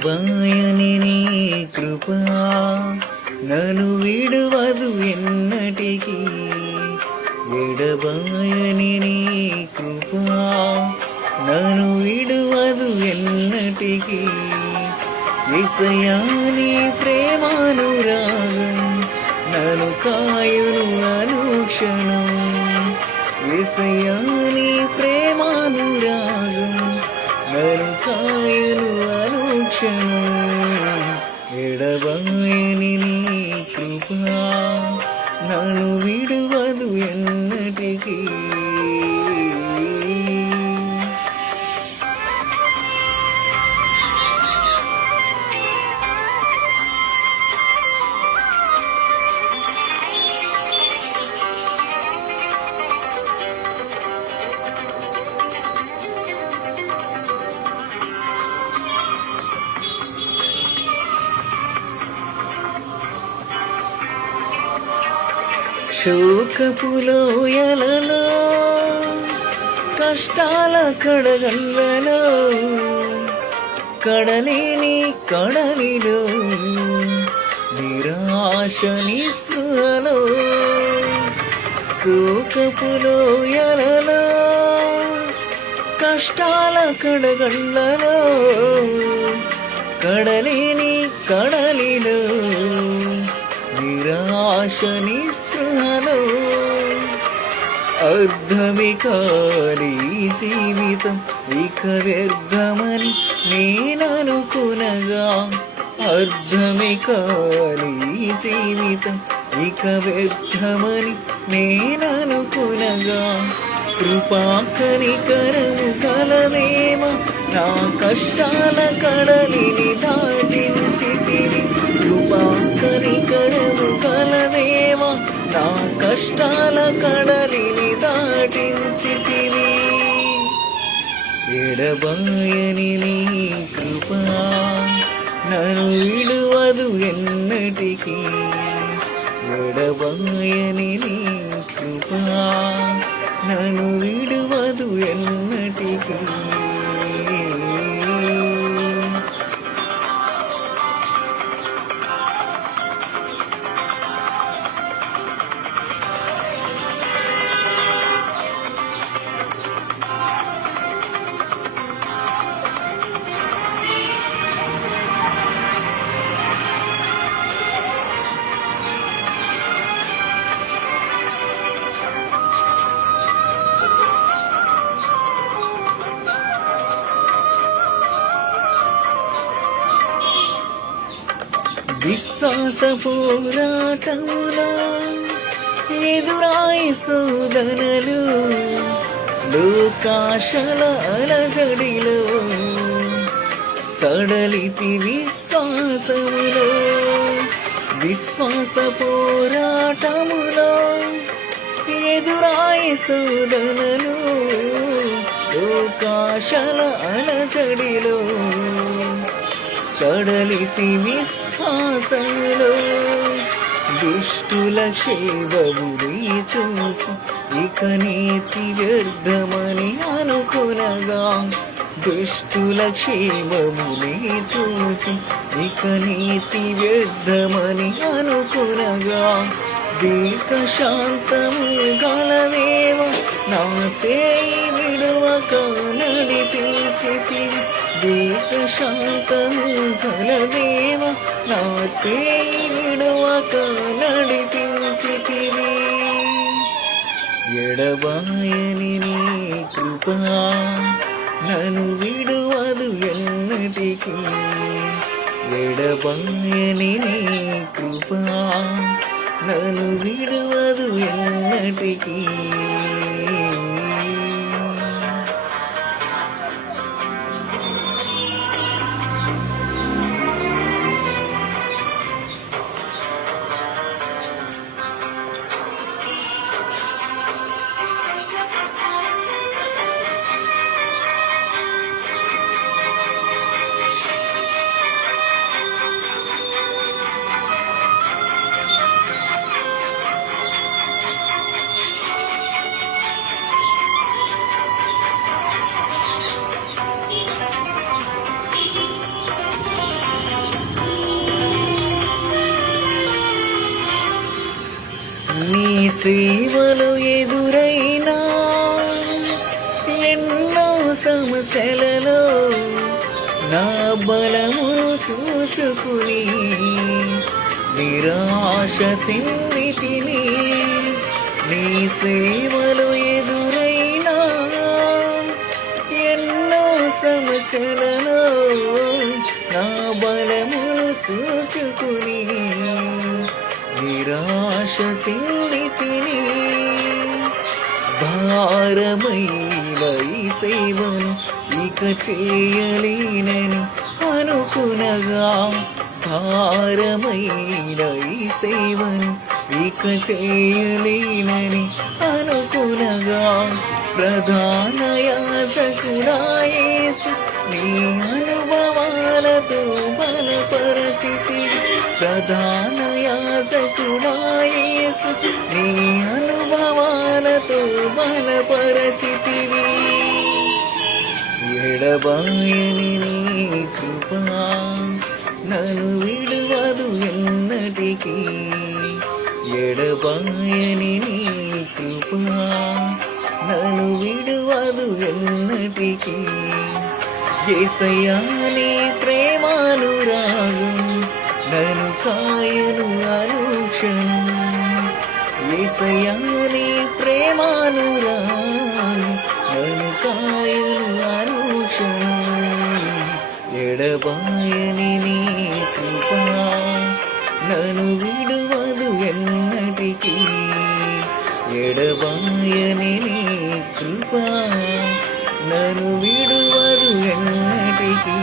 ఎడబాయని నీ కృప నన్ను విడువదు ఎన్నటికీ. ఎడబాయని నీ కృప నన్ను విడువదు ఎన్నటికీ. యేసయ్యా నీ ప్రేమానురాగం నన్ను కాయును అనుక్షణం. యేసయ్యా నీ ప్రేమానురాగం నన్ను కాయును అనుక్షణం. ఎడబాయని నీ కృప నన్ను విడువదు ఎన్నటికీ. శోకపులోయలలో కష్టాల కడగల్లలో కడలేని కడలిలో నిరాశ నిస్పృహలో. శోకపులోయలలో కష్టాల కడగల్లలో కడలేని కడలిలో నిరాశ నిస్పృహలో. అర్థమే కాని జీవితం ఇక వ్యర్థమని నేననుకునగా. అర్థమే కాని జీవితం ఇక వ్యర్థమని నేననుకునగా. కృపా కనికరము కలవేమో నా కష్టాల కడలిని దాటించితివి. కృపా కనికరము కలవేమో నా కష్టాల కడలిని దాటించితివి. ఎడబాయని నీ కృప నన్ను విడువదు ఎన్నటికీ. ఎడబాయని నీ కృప నన్ను విడువదు ఎన్నటికీ. విశ్వాస పోరాటములో ఎదురాయి శోధనలు లోకాశల అలజడిలో సడలితి విశ్వాసములో. విశ్వాస పోరాటములో ఎదురాయి శోధనలు లోకాశల అలజడిలో సడలితి విశ్వాసములో. దుష్టుల క్షేమముని చూచి ఇక నీతి వ్యర్థమని అనుకునగా. దుష్టుల క్షేమముని చూచి ఇక నీతి వ్యర్థమని అనుకునగా. దీర్ఘశాంతము గలవేమో నా చేయి విడువక నడిపించితివి. దీర్ఘశాంతము గలవేమో నా చేయి విడువక నడిపించితివి. ఎడబాయని నీ కృప నన్ను విడువదు ఎన్నటికీ. ఎడబాయని నీ కృప నన్ను విడువదు ఎన్నటికీ. సేవలు ఎదురైనా ఎన్నో సమస్యలలో నా బలమును చూచుకుని నిరాశ చెందితిని. నీ సేవలు ఎదురైనా ఎన్నో సమస్యలలో నా బలమును చూచుకుని నిరాశ చెందితిని. భారమైన ఈ సేవను ఇక చేయలేనని అనుకునగా, భారమైన ఈ సేవను ఇక చేయలేనని అనుకునగా, ప్రధాన యాజకుడా యేసు నీ అనుభవాలతో బలపరచితివి. ప్రధాన యాజకుడా యేసు నీ అనుభవాలతో బలపరచితివి. ఎడబాయని నీ కృప నన్ను విడువదు ఎన్నటికీ. ఎడబాయని నీ కృప నన్ను విడువదు ఎన్నటికీ. యేసయ్యా నీ ప్రేమానురాగం నన్ను కాయును అనుక్షణం. యేసయ్యా నీ ప్రేమానురాగం నన్ను కాయును అనుక్షణం. ఎడబాయని నీ కృప నన్ను విడువదు ఎన్నటికీ. ఎడబాయని నీ కృప నన్ను విడువదు ఎన్నటికీ.